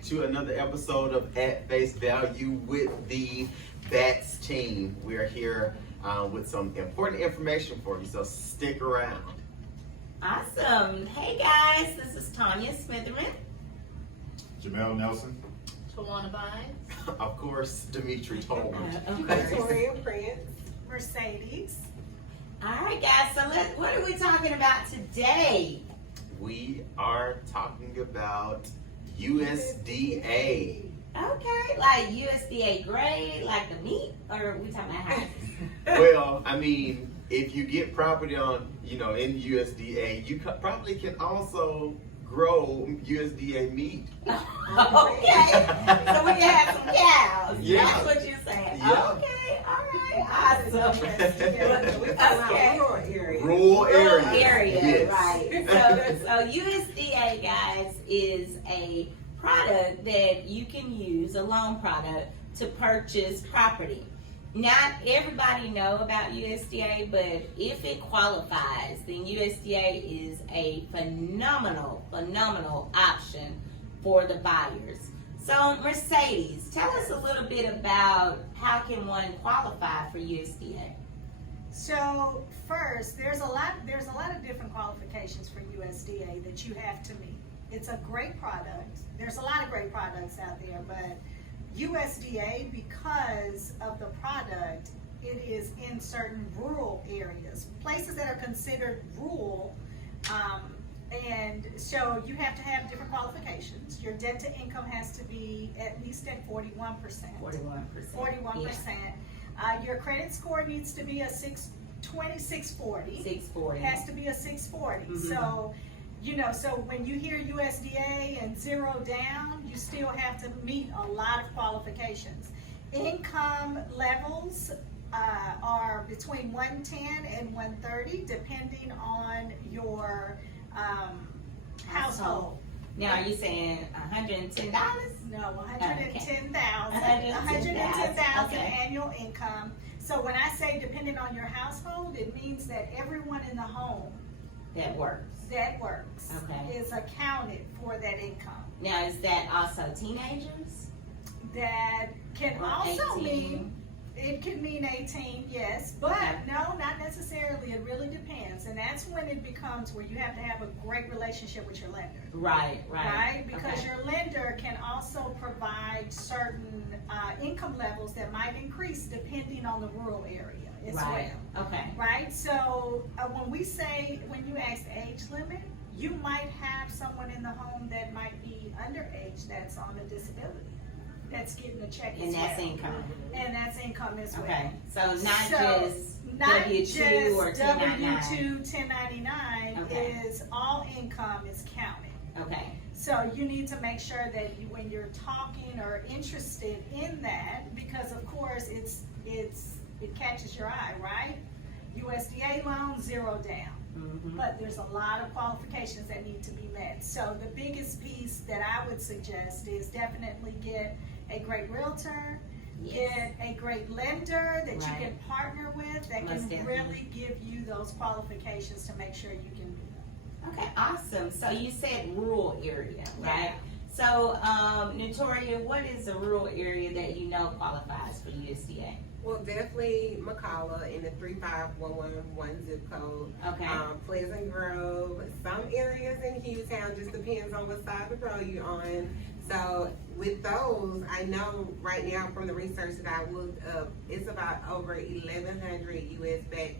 back to another episode of At Face Value with the BATS team. We're here with some important information for you, so stick around. Awesome. Hey guys, this is Tanya Smitherman. Jamel Nelson. Tawana Vines. Of course, Dimitri Tolman. Victoria Prince. Mercedes. All right, guys. So what are we talking about today? We are talking about USDA. Okay, like USDA grade, like the meat, or are we talking about houses? Well, I mean, if you get property on, in USDA, you probably can also grow USDA meat. Okay, so we can have some cows. Yeah. That's what you're saying. Yeah. Okay, all right, awesome. Okay. Rural area. Area, Yes. right. So USDA, guys, is a product that you can use, a loan product, to purchase property. Not everybody know about USDA, but if it qualifies, then USDA is a phenomenal option for the buyers. So Mercedes, tell us a little bit about how can one qualify for USDA? So first, there's a lot of different qualifications for USDA that you have to meet. It's a great product. There's a lot of great products out there, but USDA, because of the product, it is in certain rural areas, places that are considered rural, and so you have to have different qualifications. Your debt to income has to be at least at 41%. 41%. Your credit score needs to be a 640. 640. It has to be a 640. Mm-hmm. So, so when you hear USDA and zero down, you still have to meet a lot of qualifications. Income levels are between 110 and 130, depending on your household. Now, are you saying $110? No, 110,000. Okay. 110,000 Okay. annual income. So when I say depending on your household, it means that everyone in the home That works. Okay. is accounted for that income. Now, is that also teenagers? That can Or also 18? mean, it can mean 18, yes, but Okay. no, not necessarily. It really depends. And that's when it becomes where you have to have a great relationship with your lender. Right. Because Okay. your lender can also provide certain income levels that might increase depending on the rural area as Right. well. Okay. Right? So when you ask the age limit, you might have someone in the home that might be underage that's on a disability, that's getting a check as And well. that's income. And that's income as well. Okay. So not So, just Not W-2 just or 1099. W-2, 1099 Okay. is all income is counted. Okay. So you need to make sure that when you're talking or interested in that, because of course it catches your eye, right? USDA loan, zero down. Mm-hmm. But there's a lot of qualifications that need to be met. So the biggest piece that I would suggest is definitely get a great realtor, Yes. get a great lender that you Right. can partner with that Most can definitely. really give you those qualifications to make sure you can meet them. Okay, awesome. So you said rural area, right? Yeah. So, Notoria, what is a rural area that you know qualifies for USDA? Well, definitely McCalla in the 35111 zip code. Okay. Pleasant Grove. Some areas in Hughes-town, just depends on what side of the road you're on. So with those, I know right now from the research that I looked up, it's about over 1,100 US-backed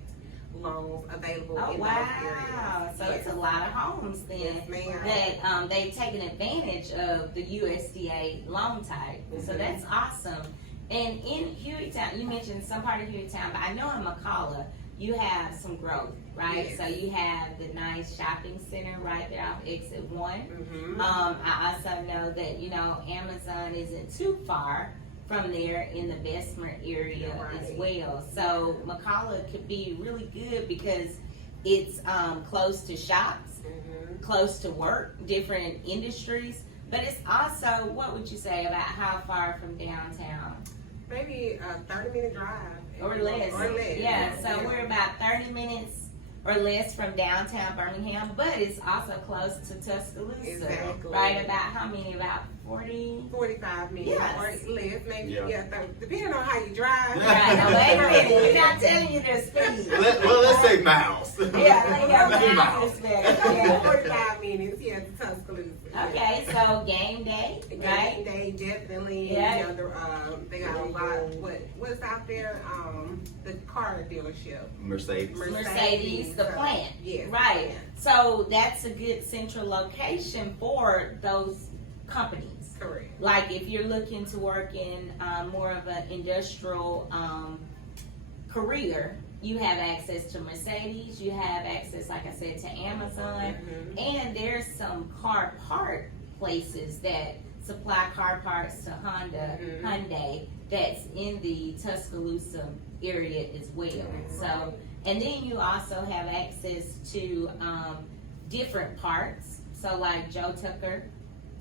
loans available Oh, in wow. those areas. So it's a lot of homes then Yes, ma'am. that they've taken advantage of the USDA loan type. So Mhm. that's awesome. And in Hueytown, you mentioned some part of Hueytown, but I know in McCalla, you have some growth, right? Yes. So you have the nice shopping center right there off exit 1. Mhm. I also know that, Amazon isn't too far from there in the Bessemer area as Right. well. So McCalla could be really good because it's close to shops, Mhm. close to work, different industries, but it's also, what would you say about how far from downtown? Maybe a 30-minute drive. Or less. Or less. Yeah, so we're about 30 minutes or less from downtown Birmingham, but it's also close to Tuscaloosa. Exactly. Right about how many? About 40? 45 minutes Yes. or less, maybe, Yeah. 30, depending on how you drive. Right, now wait a minute, we're not telling you the speed. Let's say miles. Yeah, Let's say miles. miles. Yeah. 45 minutes, yeah, to Tuscaloosa. Okay, so game day, right? They definitely, Yeah. you know, they got a lot. What's out there? The car dealership. Mercedes. Mercedes, the plant. Yes. Right. So that's a good central location for those companies. Correct. Like if you're looking to work in more of an industrial career, you have access to Mercedes, you have access, like I said, to Amazon, and there's some car part places that supply car parts to Honda, Hyundai, that's in the Tuscaloosa area as well. So, and then you also have access to different parts, so like Joe Tucker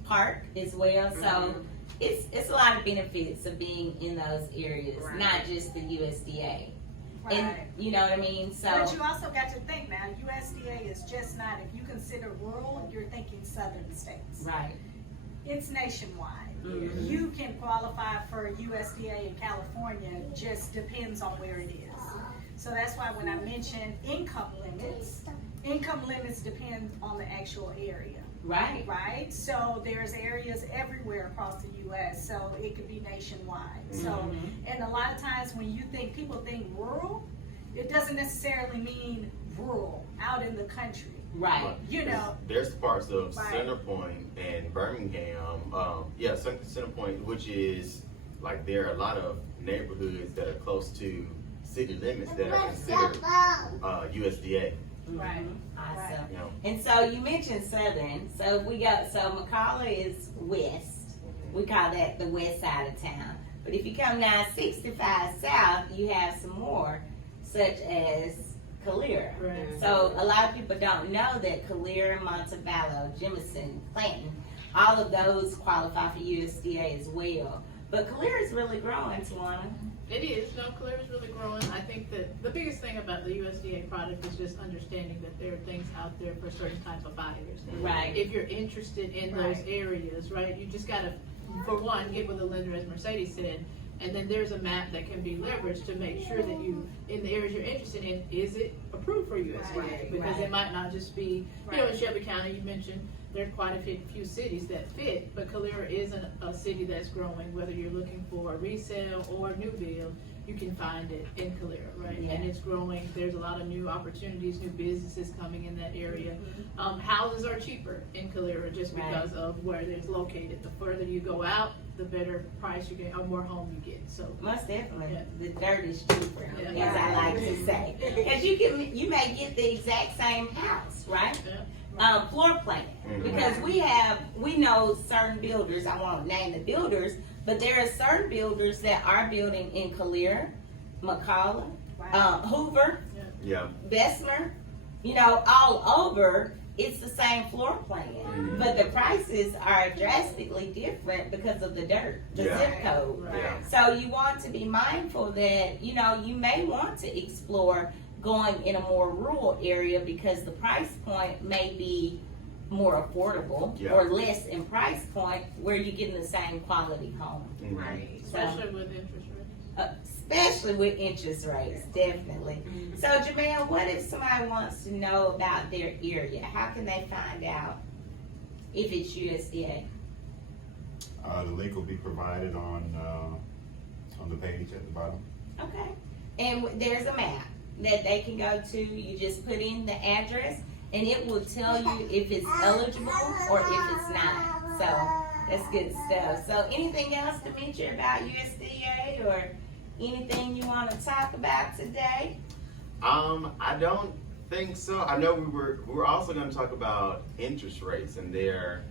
Park as well. So it's a lot of benefits of being in those areas, not just the USDA. Right. And you know what I mean? So But you also got to think now, USDA is just not, if you consider rural, you're thinking southern states. right. It's nationwide. Mhm. You can qualify for USDA in California, just depends on where it is. So that's why when I mentioned income limits depend on the actual area. Right. Right? So there's areas everywhere across the US, so it could be nationwide. So, and a lot of times when people think rural, it doesn't necessarily mean rural, out in the country. Right. You know. There's parts of Right. Center Point and Birmingham, Center Point, which is like there are a lot of neighborhoods that are close to city limits that are considered USDA. Right. Awesome. You know, And so you mentioned southern. So if we got, so McCalla is west. We call that the west side of town. But if you come down 65 south, you have some more, such as Calera. Right. So a lot of people don't know that Calera, Montevallo, Jemison, Clanton, all of those qualify for USDA as well. But Calera is really growing, Tawana. It is. No, Calera is really growing. I think that the biggest thing about the USDA product is just understanding that there are things out there for certain types of buyers. Right. If you're interested in those areas, right, you just gotta, for one, get with a lender, as Mercedes said, and then there's a map that can be leveraged to make sure that you, in the areas you're interested in, is it approved for USDA? Right, Because right. it might not just be, you know, in Shelby County, you mentioned, there's quite a few cities that fit, but Calera isn't a city that's growing. Whether you're looking for a resale or a new build, you can find it in Calera, right? Yeah. And it's growing. There's a lot of new opportunities, new businesses coming in that area. Houses are cheaper in Calera just because of where it's located. The further you go out, the better price you get, or more home you get. So Most definitely. Yeah. The dirt is cheaper, Yeah. as I like to say. Because you may get the exact same house, right? Floor plan. Because we know certain builders, I won't name the builders, but there are certain builders that are building in Calera, McCalla, Hoover, yeah. Bessemer, you know, all over. It's the same floor plan, but the prices are drastically different because of the dirt, the zip code. Yeah. So you want to be mindful that, you know, you may want to explore going in a more rural area because the price point may be more affordable or less in price point where you're getting the same quality home. Right. especially with interest rates. Especially with interest rates, definitely. So Jamel, what if somebody wants to know about their area? How can they find out if it's USDA? The link will be provided on the page at the bottom. Okay. And there's a map that they can go to. You just put in the address and it will tell you if it's eligible or if it's not. So that's good stuff. So anything else, Demetria, about USDA or anything you want to talk about today? I don't think so. I know we were also going to talk about interest rates and their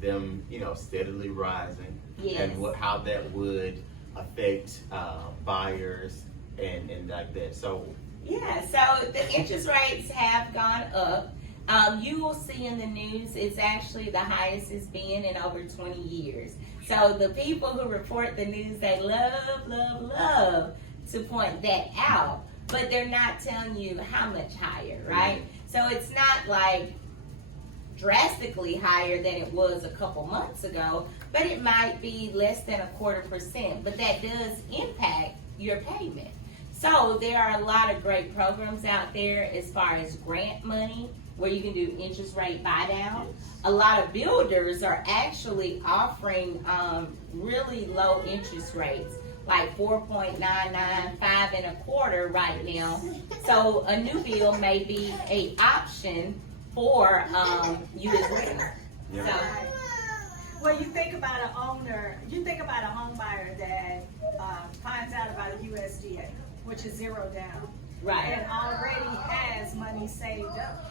them steadily rising and how that would affect buyers and like that. So yeah, so the interest rates have gone up. You will see in the news it's actually the highest it's been in over 20 years. So the people who report the news, they love to point that out. but they're not telling you how much higher, right? So it's not like drastically higher than it was a couple months ago, but it might be less than 0.25%, but that does impact your payment. So there are a lot of great programs out there as far as grant money, where you can do interest rate buy down. A lot of builders are actually offering really low interest rates, like 4.99, 5.25 right now. So a new build may be a option for you as well. Yeah. So, Well, you think about an owner, you think about a home buyer that finds out about a USDA, which is zero down, right. and already has money saved up,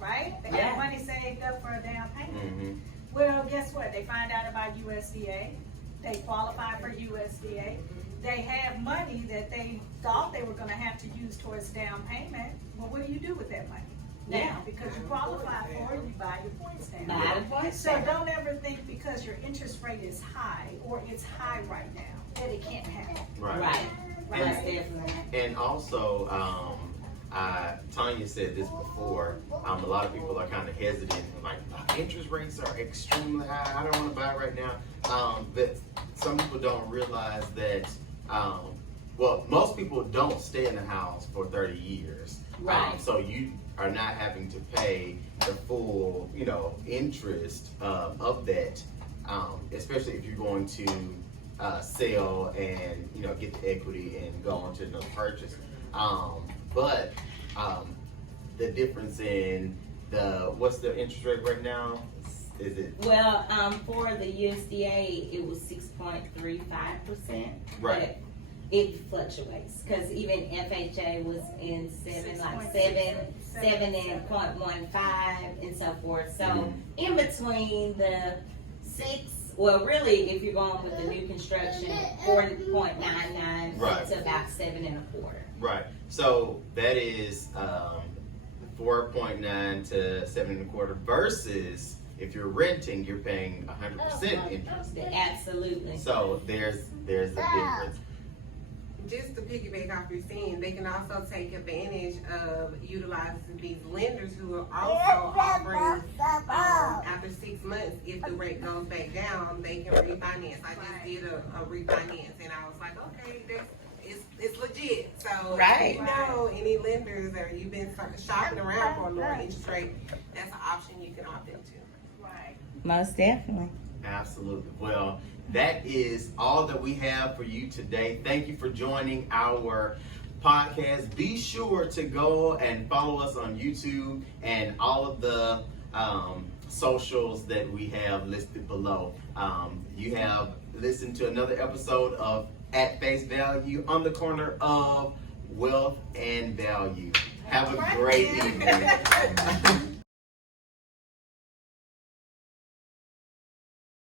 right? They Yeah. have money saved up for a down payment. Mm-hmm. Well, guess what? They find out about USDA. They qualify for USDA. They have money that they thought they were going to have to use towards down payment. Well, what do you do with that money? Now, Yeah. because you qualify for it, you buy your points down. Buy the points So down. don't ever think because your interest rate is high or it's high right now that it can't happen. Right. Right. Right. Most definitely. And also, Tanya said this before. A lot of people are kind of hesitant, like interest rates are extremely high. I don't want to buy right now. But some people don't realize that. Well, most people don't stay in the house for 30 years. Right. So you are not having to pay the full, interest of that. Especially if you're going to sell and get the equity and go on to another purchase. But the difference in what's the interest rate right now? Is it Well, for the USDA, it was 6.35%. Right. But it fluctuates because even FHA was in 7 and 0.15 and so forth. So Mhm. in between the 6, well, really, if you're going with the new construction, 4.99 Right. to about 7.25. right? So that is 4.9 to 7.25 versus if you're renting, you're paying 100% interest. Absolutely. So there's a difference. Just to piggyback off your saying, they can also take advantage of utilizing these lenders who are also offering after 6 months, if the rate goes back down, they can refinance. I just did a refinance, and I was like, okay, it's legit. So Right. if you know any lenders or you've been shopping around for a lower interest rate, that's an option you can opt into. Right. Most definitely. Absolutely. Well, that is all that we have for you today. Thank you for joining our podcast. Be sure to go and follow us on YouTube and all of the socials that we have listed below. You have listened to another episode of At Face Value on the corner of wealth and value. Have a great evening.